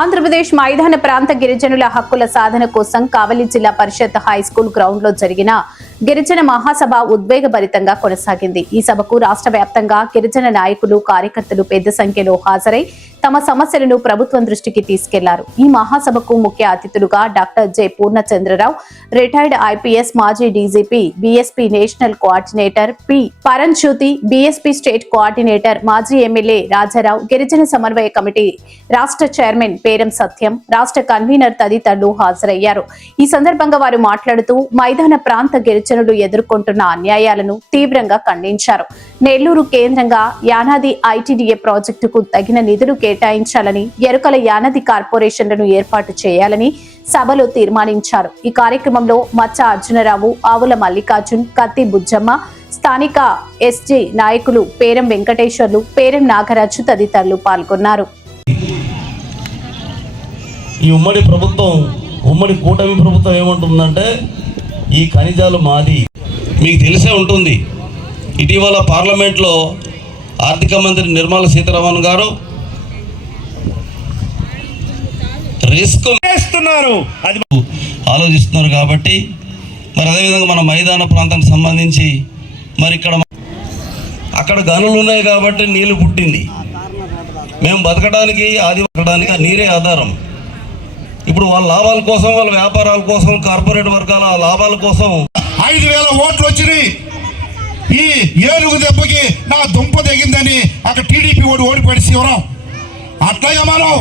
ఆంధ్రప్రదేశ్ మైదాన ప్రాంత గిరిజనుల హక్కుల సాధన కోసం కావలి జిల్లా పరిషత్ హైస్కూల్ గ్రౌండ్ లో జరిగిన గిరిజన మహాసభ ఉద్వేగభరితంగా కొనసాగింది. ఈ సభకు రాష్ట్ర వ్యాప్తంగా గిరిజన నాయకులు, కార్యకర్తలు పెద్ద సంఖ్యలో హాజరై తమ సమస్యలను ప్రభుత్వం దృష్టికి తీసుకెళ్లారు. ఈ మహాసభకు ముఖ్య అతిథులుగా doctor J Purnachandrarao, retired IPS, మాజీ DGP, BSP national coordinator P Paranjyoti, BSP state coordinator, మాజీ ఎమ్మెల్యే రాజారావు, గిరిజన సమన్వయ కమిటీ రాష్ట్ర చైర్మన్ పేరం సత్యం, రాష్ట్ర కన్వీనర్ తదితరులు హాజరయ్యారు. ఈ సందర్భంగా వారు మాట్లాడుతూ మైదాన ప్రాంత గిరిజనులు ఎదుర్కొంటున్న అన్యాయాలను తీవ్రంగా ఖండించారు. నెల్లూరు కేంద్రంగా యానాది ఐటీడీఏ ప్రాజెక్టుకు తగిన నిధులు కేటాయించాలని, ఎరుకల యానాది కార్పొరేషన్లను ఏర్పాటు చేయాలని సభలో తీర్మానించారు. ఈ కార్యక్రమంలో మచ్చ అర్జునరావు, ఆవుల మల్లికార్జున్, కత్తి బుజ్జమ్మ, స్థానిక ఎస్జీ నాయకులు పేరం వెంకటేశ్వర్లు, పేరం నాగరాజు తదితరులు పాల్గొన్నారు. ఈ ఉమ్మడి కూటమి ప్రభుత్వం ఏమంటుందంటే ఈ ఖనిజాలు మాది. మీకు తెలిసే ఉంటుంది, ఇటీవల పార్లమెంట్లో ఆర్థిక మంత్రి నిర్మలా సీతారామన్ గారు రిస్క్ వేస్తున్నారు, అది ఆలోచిస్తున్నారు. కాబట్టి మరి అదేవిధంగా మన మైదాన ప్రాంతానికి సంబంధించి మరి అక్కడ గనులు ఉన్నాయి కాబట్టి నీళ్లు పుట్టింది. మేము బతకడానికి, ఆది బతకడానికి ఆ నీరే ఆధారం. ఇప్పుడు వాళ్ళ లాభాల కోసం, వాళ్ళ వ్యాపారాల కోసం, కార్పొరేట్ వర్గాల లాభాల కోసం 5,000 ఓట్లు వచ్చినాయి. ఈ ఏనుగు దెబ్బకి నా దుంప తెగిందని అక్కడ టీడీపీ ఓడిపోయి శివరాం. అట్లాగే మనం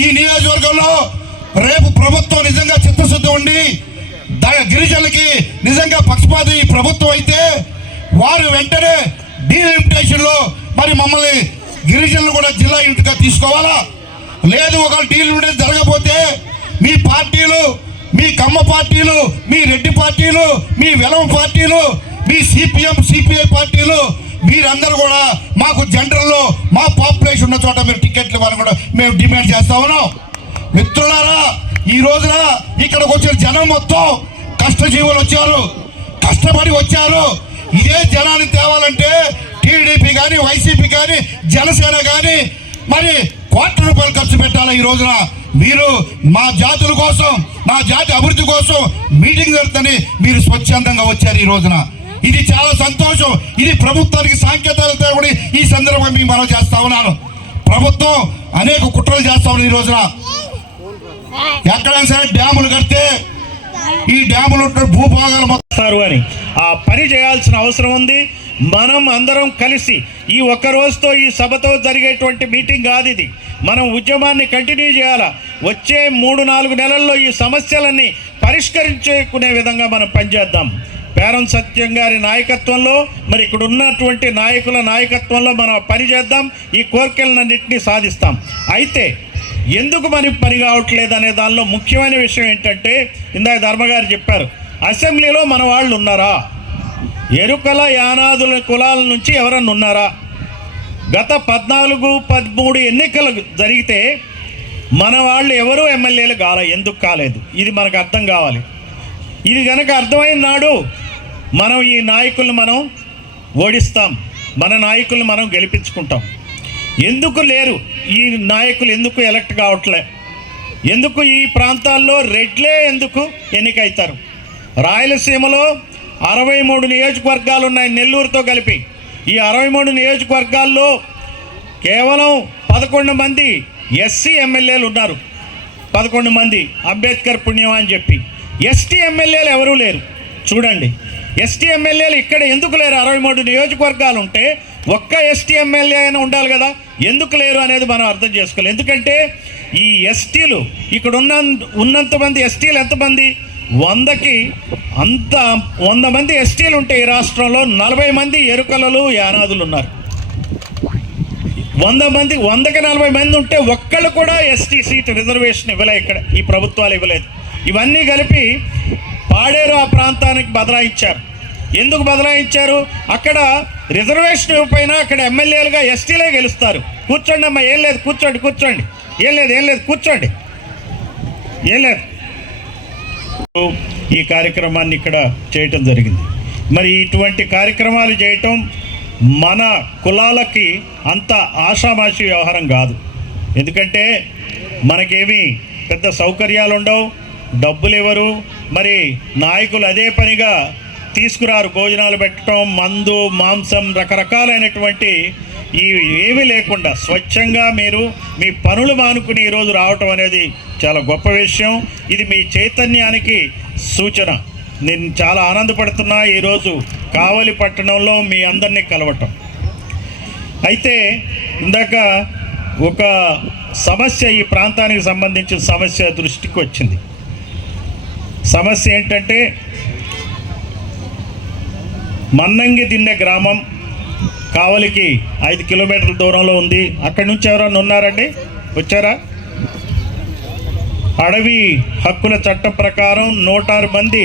ఈ నియోజకవర్గంలో రేపు ప్రభుత్వం నిజంగా చిత్తశుద్ధి ఉండి గిరిజనులకి నిజంగా పక్షపాతి ఈ ప్రభుత్వం అయితే వారు వెంటనే డీలిమిటేషన్ లో మరి మమ్మల్ని గిరిజనులు కూడా జిల్లా యూనిట్గా తీసుకోవాలా. లేదు ఒకవేళ డీలిమిటేషన్ జరగకపోతే మీ పార్టీలు, మీ కమ్మ పార్టీలు, మీ రెడ్డి పార్టీలు, మీ వెలమ పార్టీలు, మీ సిపిఎం, సిపిఐ పార్టీలు మీరందరూ కూడా మాకు జనరల్లో మా పాపులేషన్ ఉన్న చోట మీరు టికెట్లు ఇవ్వాలని కూడా మేము డిమాండ్ చేస్తా ఉన్నాం. మిత్రులారా, ఈ రోజున ఇక్కడికి వచ్చిన జనం మొత్తం కష్టజీవులు వచ్చారు, కష్టపడి వచ్చారు. ఇదే జనాన్ని తేవాలంటే టీడీపీ కానీ, వైసీపీ కానీ, జనసేన కానీ మరి కోట్ల రూపాయలు ఖర్చు పెట్టాలి. ఈ రోజున మీరు మా జాతుల కోసం, నా జాతి అభివృద్ధి కోసం మీటింగ్ జరుగుతుంది, మీరు స్వచ్ఛందంగా వచ్చారు. ఈ రోజున ఇది చాలా సంతోషం. ఇది ప్రభుత్వానికి సాంకేతాలతో కూడా ఈ సందర్భంగా మేము మనం చేస్తా ఉన్నాను. ప్రభుత్వం అనేక కుట్రలు చేస్తా ఉన్నాం. ఈ రోజున ఎక్కడైనా సరే డ్యాములు కడితే ఈ డ్యాములు భూభాగాలు మొత్తం అని ఆ పని చేయాల్సిన అవసరం ఉంది. మనం అందరం కలిసి ఈ ఒక్క రోజుతో, ఈ సభతో జరిగేటువంటి మీటింగ్ కాదు ఇది. మనం ఉద్యమాన్ని కంటిన్యూ చేయాలా. వచ్చే 3-4 నెలల్లో ఈ సమస్యలన్నీ పరిష్కరించుకునే విధంగా మనం పనిచేద్దాం. పేరం సత్యం గారి నాయకత్వంలో, మరి ఇక్కడ ఉన్నటువంటి నాయకుల నాయకత్వంలో మనం పని చేద్దాం. ఈ కోరికలన్నింటినీ సాధిస్తాం. అయితే ఎందుకు మనకి పని కావట్లేదు అనే దానిలో ముఖ్యమైన విషయం ఏంటంటే, ఇందాక ధర్మగారు చెప్పారు, అసెంబ్లీలో మన వాళ్ళు ఉన్నారా? ఎరుకల యానాదుల కులాల నుంచి ఎవరన్నా ఉన్నారా? గత 14-13 ఎన్నికలు జరిగితే మన వాళ్ళు ఎవరు ఎమ్మెల్యేలు ఎందుకు కాలేదు? ఇది మనకు అర్థం కావాలి. ఇది కనుక అర్థమైన నాడు మనం ఈ నాయకుల్ని మనం ఓడిస్తాం, మన నాయకుల్ని మనం గెలిపించుకుంటాం. ఎందుకు లేరు ఈ నాయకులు? ఎందుకు ఎలక్ట్ కావట్లే? ఎందుకు ఈ ప్రాంతాల్లో రెడ్లే ఎందుకు ఎన్నికైతారు? రాయలసీమలో 63 నియోజకవర్గాలు ఉన్నాయి నెల్లూరుతో కలిపి. ఈ 63 నియోజకవర్గాల్లో కేవలం 11 మంది ఎస్సీ ఎమ్మెల్యేలు ఉన్నారు. 11 మంది అంబేద్కర్ పుణ్యం అని చెప్పి. ఎస్టీ ఎమ్మెల్యేలు ఎవరూ లేరు. చూడండి, ఎస్టీ ఎమ్మెల్యేలు ఇక్కడ ఎందుకు లేరు? 63 నియోజకవర్గాలు ఉంటే ఒక్క ఎస్టీ ఎమ్మెల్యే అయినా ఉండాలి కదా. ఎందుకు లేరు అనేది మనం అర్థం చేసుకోవాలి. ఎందుకంటే ఈ ఎస్టీలు ఇక్కడ ఉన్నంతమంది ఎస్టీలు ఎంతమంది? 100కి 100 మంది ఎస్టీలు ఉంటే ఈ రాష్ట్రంలో 40 మంది ఎరుకలలు, యానాదులు ఉన్నారు. 100కి 40 మంది ఉంటే ఒక్కళ్ళు కూడా ఎస్టీ సీట్ రిజర్వేషన్ ఇవ్వలే. ఇక్కడ ఈ ప్రభుత్వాలు ఇవ్వలేదు. ఇవన్నీ కలిపి పాడేరు ఆ ప్రాంతానికి బదలాయించారు. ఎందుకు బదలాయించారు? అక్కడ రిజర్వేషన్ ఇవ్వకపోయినా అక్కడ ఎమ్మెల్యేలుగా ఎస్టీలే గెలుస్తారు. కూర్చోండి అమ్మా, ఏం లేదు, కూర్చోండి. ఏం లేదు, కూర్చోండి, ఏం లేదు. ఈ కార్యక్రమాన్ని ఇక్కడ చేయటం జరిగింది. మరి ఇటువంటి కార్యక్రమాలు చేయటం మన కులాలకి అంత ఆషామాషి వ్యవహారం కాదు. ఎందుకంటే మనకేమీ పెద్ద సౌకర్యాలు ఉండవు, డబ్బులు ఇవ్వరు. మరి నాయకులు అదే పనిగా తీసుకురారు. భోజనాలు పెట్టడం, మందు, మాంసం, రకరకాలైనటువంటి ఏమీ లేకుండా స్వచ్ఛంగా మీరు మీ పనులు మానుకుని ఈరోజు రావటం అనేది చాలా గొప్ప విషయం. ఇది మీ చైతన్యానికి సూచన. నేను చాలా ఆనందపడుతున్నా ఈరోజు కావలి పట్టణంలో మీ అందరినీ కలవటం. అయితే ఇందాక ఒక సమస్య, ఈ ప్రాంతానికి సంబంధించిన సమస్య దృష్టికి వచ్చింది. సమస్య ఏంటంటే మన్నంగి దిన్నె గ్రామం కావలికి 5 కిలోమీటర్ల దూరంలో ఉంది. అక్కడి నుంచి ఎవరైనా ఉన్నారండి? వచ్చారా? అడవి హక్కుల చట్టం ప్రకారం 106 మంది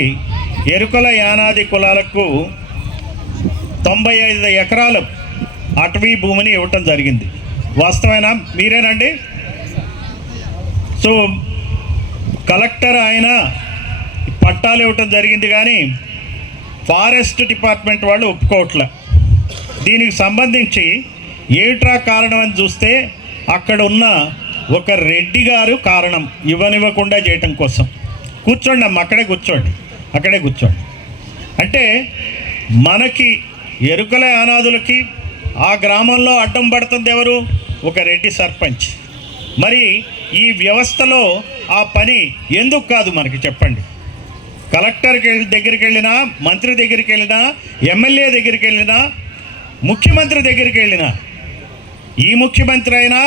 ఎరుకల యానాది కులాలకు 95 ఎకరాల అటవీ భూమిని ఇవ్వటం జరిగింది. వాస్తవేనా? మీరేనండి? సో కలెక్టర్ ఆయన పట్టాలు ఇవ్వటం జరిగింది, కానీ ఫారెస్ట్ డిపార్ట్మెంట్ వాళ్ళు ఒప్పుకోవట్లే. దీనికి సంబంధించి ఏమిట్రా కారణం అని చూస్తే అక్కడ ఉన్న ఒక రెడ్డి గారు కారణం ఇవ్వనివ్వకుండా చేయటం కోసం. కూర్చోండి అమ్మ, అక్కడే కూర్చోండి. అంటే మనకి ఎరుకల అనాథులకి ఆ గ్రామంలో అడ్డం పడుతుంది ఎవరు? ఒక రెడ్డి సర్పంచ్. మరి ఈ వ్యవస్థలో ఆ పని ఎందుకు కాదు మనకి చెప్పండి? కలెక్టర్ దగ్గరికి వెళ్ళినా, మంత్రి దగ్గరికి వెళ్ళినా, ఎమ్మెల్యే దగ్గరికి వెళ్ళినా, ముఖ్యమంత్రి దగ్గరికి వెళ్ళినా, ఈ ముఖ్యమంత్రి అయినా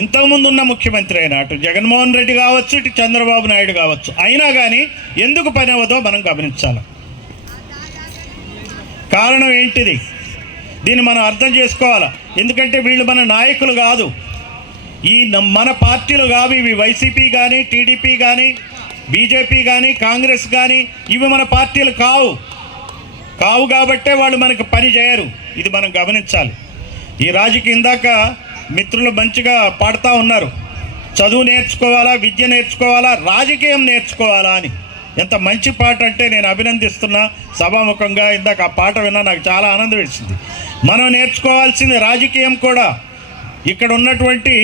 ఇంతకుముందు ఉన్న ముఖ్యమంత్రి అయినా, అటు జగన్మోహన్ రెడ్డి కావచ్చు, ఇటు చంద్రబాబు నాయుడు కావచ్చు, అయినా కానీ ఎందుకు పని అవ్వదో మనం గమనించాలి. కారణం ఏంటిది? దీన్ని మనం అర్థం చేసుకోవాలి. ఎందుకంటే వీళ్ళు మన నాయకులు కాదు, ఈ మన పార్టీలు కావు ఇవి. వైసీపీ కానీ, టీడీపీ కానీ, బీజేపీ కానీ, కాంగ్రెస్ కానీ ఇవి మన పార్టీలు కావు కాబట్టే వాళ్ళు మనకు పని చేయరు. ఇది మనం గమనించాలి. ఈ రాజకీయ ఇందాక మిత్రులు మంచిగా పాడుతూ ఉన్నారు, చదువు నేర్చుకోవాలా, విద్య నేర్చుకోవాలా, రాజకీయం నేర్చుకోవాలా అని. ఎంత మంచి పాట అంటే నేను అభినందిస్తున్నా సభాముఖంగా. ఇందాక ఆ పాట విన్నా నాకు చాలా ఆనందం వేసింది. మనం నేర్చుకోవాల్సింది రాజకీయం కూడా. ఇక్కడ ఉన్నటువంటి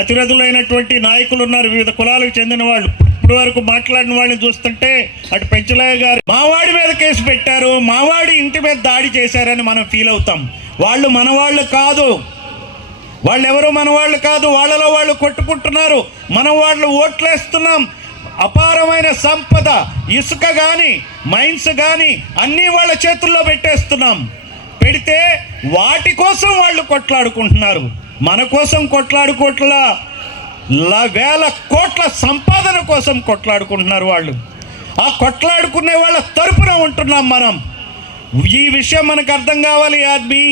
అతిరథులైనటువంటి నాయకులు ఉన్నారు, వివిధ కులాలకు చెందిన వాళ్ళు. ఇప్పుడు వరకు మాట్లాడిన వాళ్ళని చూస్తుంటే అటు పెంచలయ్య గారు మావాడి మీద కేసు పెట్టారు, మావాడి ఇంటి మీద దాడి చేశారని మనం ఫీల్ అవుతాం. వాళ్ళు మనవాళ్ళు కాదు, వాళ్ళెవరూ మనవాళ్ళు కాదు. వాళ్ళలో వాళ్ళు కొట్టుకుంటున్నారు, మనం వాళ్ళు ఓట్లేస్తున్నాం. అపారమైన సంపద, ఇసుక కానీ, మైన్స్ కానీ అన్నీ వాళ్ళ చేతుల్లో పెట్టేస్తున్నాం. పెడితే వాటి కోసం వాళ్ళు కొట్లాడుకుంటున్నారు. మన కోసం కొట్లాడుకోట్లా, వేల కోట్ల సంపాదన కోసం కొట్లాడుకుంటున్నారు వాళ్ళు. ఆ కొట్లాడుకునే వాళ్ళ తరపున ఉంటున్నాం మనం. ఈ విషయం మనకు అర్థం కావాలి. మీ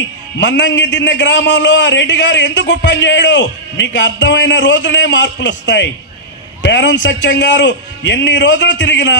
మన్నంగి దిన్నె గ్రామంలో ఆ రెడ్డి గారు ఎందుకు పనిచేయడు మీకు అర్థమైన రోజునే మార్పులు వస్తాయి. పేరం సత్యం గారు ఎన్ని రోజులు తిరిగినా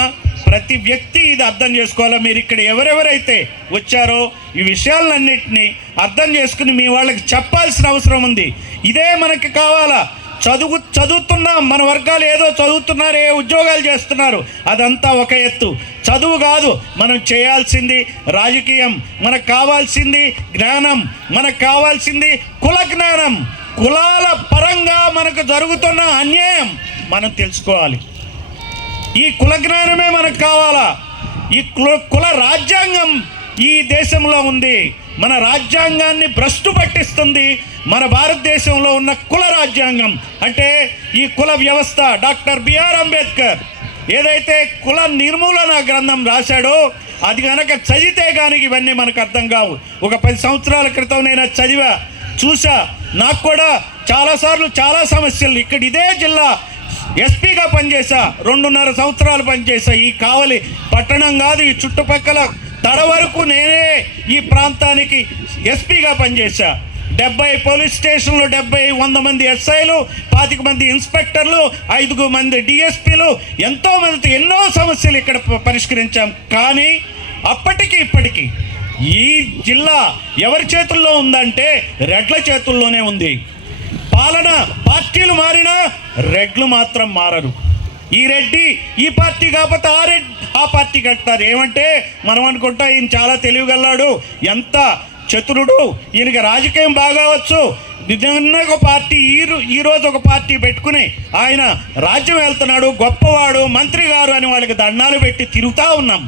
ప్రతి వ్యక్తి ఇది అర్థం చేసుకోవాలా. మీరు ఇక్కడ ఎవరెవరైతే వచ్చారో ఈ విషయాలన్నింటినీ అర్థం చేసుకుని మీ వాళ్ళకి చెప్పాల్సిన అవసరం ఉంది. ఇదే మనకి కావాలా. చదువుతున్నాం, మన వర్గాలు ఏదో చదువుతున్నారు, ఏ ఉద్యోగాలు చేస్తున్నారు, అదంతా ఒక ఎత్తు. చదువు కాదు మనం చేయాల్సింది రాజకీయం. మనకు కావాల్సింది జ్ఞానం, మనకు కావాల్సింది కుల జ్ఞానం. కులాల పరంగా మనకు జరుగుతున్న అన్యాయం మనం తెలుసుకోవాలి. ఈ కుల జ్ఞానమే మనకు కావాలా. ఈ కుల రాజ్యాంగం ఈ దేశంలో ఉంది. మన రాజ్యాంగాన్ని భ్రష్టు పట్టిస్తుంది మన భారతదేశంలో ఉన్న కుల రాజ్యాంగం. అంటే ఈ కుల వ్యవస్థ. డాక్టర్ బిఆర్ అంబేద్కర్ ఏదైతే కుల నిర్మూలన గ్రంథం రాశాడో అది కనుక చదివితే కానీ ఇవన్నీ మనకు అర్థం కావు. ఒక 10 సంవత్సరాల క్రితం నేను చదివా, చూసా. నాకు కూడా చాలాసార్లు చాలా సమస్యలు. ఇక్కడ ఇదే జిల్లా ఎస్పీగా పనిచేసా, 2.5 సంవత్సరాలు పనిచేసా. ఈ కావలి పట్టణం కాదు, ఈ చుట్టుపక్కల తడ వరకు నేనే ఈ ప్రాంతానికి ఎస్పీగా పనిచేశా. 70 పోలీస్ స్టేషన్లు, 100 మంది ఎస్ఐలు, 25 మంది ఇన్స్పెక్టర్లు, 5 మంది డిఎస్పీలు, ఎంతో మందితో ఎన్నో సమస్యలు ఇక్కడ పరిష్కరించాం. కానీ అప్పటికి ఇప్పటికీ ఈ జిల్లా ఎవరి చేతుల్లో ఉందంటే రెడ్ల చేతుల్లోనే ఉంది. పాలన పార్టీలు మారినా రెడ్లు మాత్రం మారరు. ఈ రెడ్డి ఈ పార్టీ కాకపోతే ఆ పార్టీకి వెళ్తారు. ఏమంటే మనం అనుకుంటా ఈయన చాలా తెలివిగల్లాడు, ఎంత చతురుడు, ఈయనకి రాజకీయం బాగా వచ్చు, నిన్న ఒక పార్టీ ఈరోజు ఒక పార్టీ పెట్టుకుని ఆయన రాజ్యం వెళ్తున్నాడు, గొప్పవాడు, మంత్రి గారు అని వాళ్ళకి దండాలు పెట్టి తిరుగుతూ ఉన్నాం.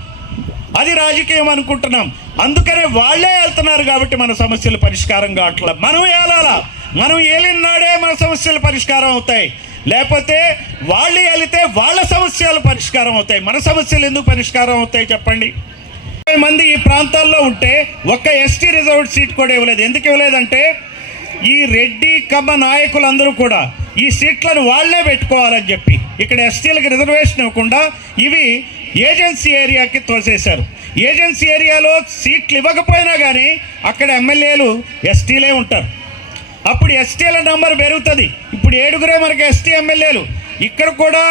అది రాజకీయం అనుకుంటున్నాం. అందుకనే వాళ్ళే వెళ్తున్నారు కాబట్టి మన సమస్యలు పరిష్కారం కావట్లేదు. మనం ఏలాలా, మనం ఏలినాడే మన సమస్యలు పరిష్కారం అవుతాయి. లేకపోతే వాళ్ళు వెళితే వాళ్ళ సమస్యలు పరిష్కారం అవుతాయి. మన సమస్యలు ఎందుకు పరిష్కారం అవుతాయి చెప్పండి? 20 మంది ఈ ప్రాంతాల్లో ఉంటే ఒక్క ఎస్టీ రిజర్వ్డ్ సీట్ కూడా ఇవ్వలేదు. ఎందుకు ఇవ్వలేదంటే ఈ రెడ్డి కమ్మ నాయకులందరూ కూడా ఈ సీట్లను వాళ్లే పెట్టుకోవాలని చెప్పి ఇక్కడ ఎస్టీలకు రిజర్వేషన్ ఇవ్వకుండా ఇవి ఏజెన్సీ ఏరియాకి తోసేశారు. ఏజెన్సీ ఏరియాలో సీట్లు ఇవ్వకపోయినా కానీ అక్కడ ఎమ్మెల్యేలు ఎస్టీలే ఉంటారు. అప్పుడు ఎస్టీల నంబర్ పెరుగుతుంది. ఇప్పుడు 7గురే మనకి ఎస్టీ ఎమ్మెల్యేలు. ఇక్కడ కూడా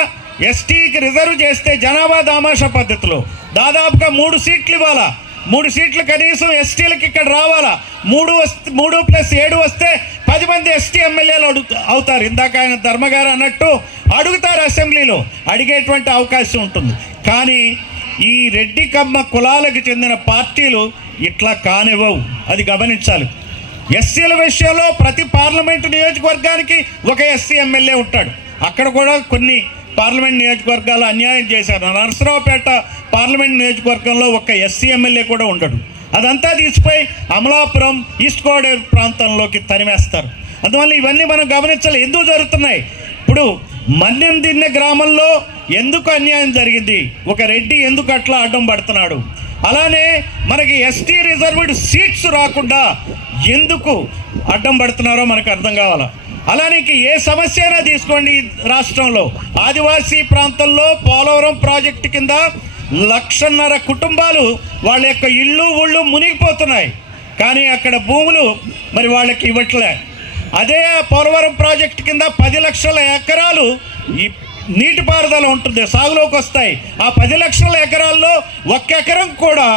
ఎస్టీకి రిజర్వ్ చేస్తే జనాభా దామాషా పద్ధతిలో దాదాపుగా 3 సీట్లు ఇవ్వాలా. 3 సీట్లు కనీసం ఎస్టీలకు ఇక్కడ రావాలా. 3+7 వస్తే 10 మంది ఎస్టీ ఎమ్మెల్యేలు అవుతారు. ఇందాక ఆయన ధర్మగారు అన్నట్టు అడుగుతారు, అసెంబ్లీలో అడిగేటువంటి అవకాశం ఉంటుంది. కానీ ఈ రెడ్డి కమ్మ కులాలకు చెందిన పార్టీలు ఇట్లా కానివ్వవు. అది గమనించాలి. ఎస్సీల విషయంలో ప్రతి పార్లమెంటు నియోజకవర్గానికి ఒక ఎస్సీ ఎమ్మెల్యే ఉంటాడు. అక్కడ కూడా కొన్ని పార్లమెంట్ నియోజకవర్గాలు అన్యాయం చేశారు. నరసరావుపేట పార్లమెంట్ నియోజకవర్గంలో ఒక ఎస్సీ ఎమ్మెల్యే కూడా ఉండడు. అదంతా తీసిపోయి అమలాపురం, ఈస్ట్ గోదావరి ప్రాంతంలోకి తరిమేస్తారు. అందువల్ల ఇవన్నీ మనం గమనించాలి. ఎందుకు జరుగుతున్నాయి? ఇప్పుడు మన్యం దిన్నె గ్రామంలో ఎందుకు అన్యాయం జరిగింది? ఒక రెడ్డి ఎందుకు అట్లా అడ్డం పడుతున్నాడు? అలానే మనకి ఎస్టీ రిజర్వ్డ్ సీట్స్ రాకుండా ఎందుకు అడ్డం పడుతున్నారో మనకు అర్థం కావాలా. అలానే ఏ సమస్య అయినా తీసుకోండి. రాష్ట్రంలో ఆదివాసీ ప్రాంతంలో పోలవరం ప్రాజెక్టు కింద 1,50,000 కుటుంబాలు వాళ్ళ యొక్క ఊళ్ళు మునిగిపోతున్నాయి. కానీ అక్కడ భూములు మరి వాళ్ళకి ఇవ్వట్లే. అదే పోలవరం ప్రాజెక్టు కింద 10 లక్షల ఎకరాలు ఈ నీటిపారుదల ఉంటుంది, సాగులోకి వస్తాయి. ఆ 10 లక్షల ఎకరాల్లో 1 ఎకరం కూడా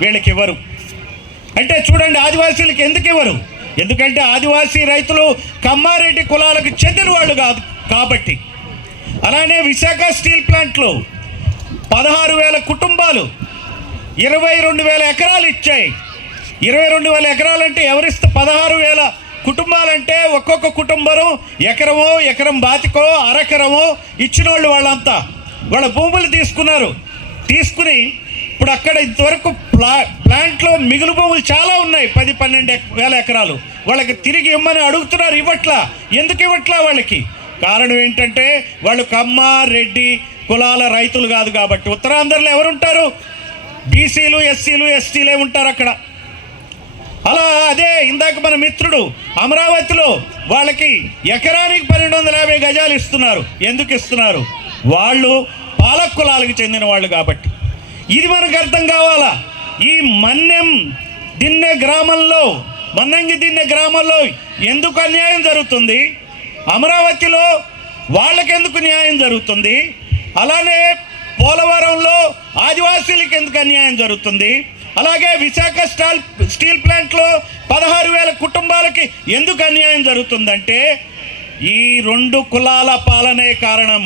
వీళ్ళకి ఇవ్వరు. అంటే చూడండి, ఆదివాసీలకు ఎందుకు ఇవ్వరు? ఎందుకంటే ఆదివాసీ రైతులు కమ్మారెడ్డి కులాలకు చెందిన వాళ్ళు కాదు కాబట్టి. అలానే విశాఖ స్టీల్ ప్లాంట్లో 16,000 కుటుంబాలు 22,000 ఎకరాలు ఇచ్చాయి. 22,000 ఎకరాలంటే ఎవరిస్తే 16,000 కుటుంబాలంటే ఒక్కొక్క కుటుంబం ఎకరం బాతికో అరెకరమో ఇచ్చిన వాళ్ళు వాళ్ళంతా వాళ్ళ భూములు తీసుకుని ఇప్పుడు అక్కడ ఇంతవరకు ప్లాంట్లో మిగులు భూములు చాలా ఉన్నాయి. 10-12,000 ఎకరాలు వాళ్ళకి తిరిగి ఇవ్వమని అడుగుతున్నారు. ఇవ్వట్లా. ఎందుకు ఇవ్వట్లా? వాళ్ళకి కారణం ఏంటంటే వాళ్ళు కమ్మ రెడ్డి కులాల రైతులు కాదు కాబట్టి. ఉత్తరాంధ్రలో ఎవరుంటారు? బీసీలు, ఎస్సీలు, ఎస్టీలే ఉంటారు అక్కడ. అలా అదే ఇందాక మన మిత్రుడు అమరావతిలో వాళ్ళకి ఎకరానికి 1,250 గజాలు ఇస్తున్నారు. ఎందుకు ఇస్తున్నారు? వాళ్ళు పాలక కులాలకు చెందిన వాళ్ళు కాబట్టి. ఇది మనకు అర్థం కావాలా. ఈ మన్నంగి దిన్నె గ్రామంలో ఎందుకు అన్యాయం జరుగుతుంది? అమరావతిలో వాళ్ళకెందుకు న్యాయం జరుగుతుంది? అలానే పోలవరంలో ఆదివాసీలకు ఎందుకు అన్యాయం జరుగుతుంది? అలాగే విశాఖ స్టీల్ ప్లాంట్లో 16,000 కుటుంబాలకి ఎందుకు అన్యాయం జరుగుతుందంటే ఈ 2 కులాల పాలనే కారణం.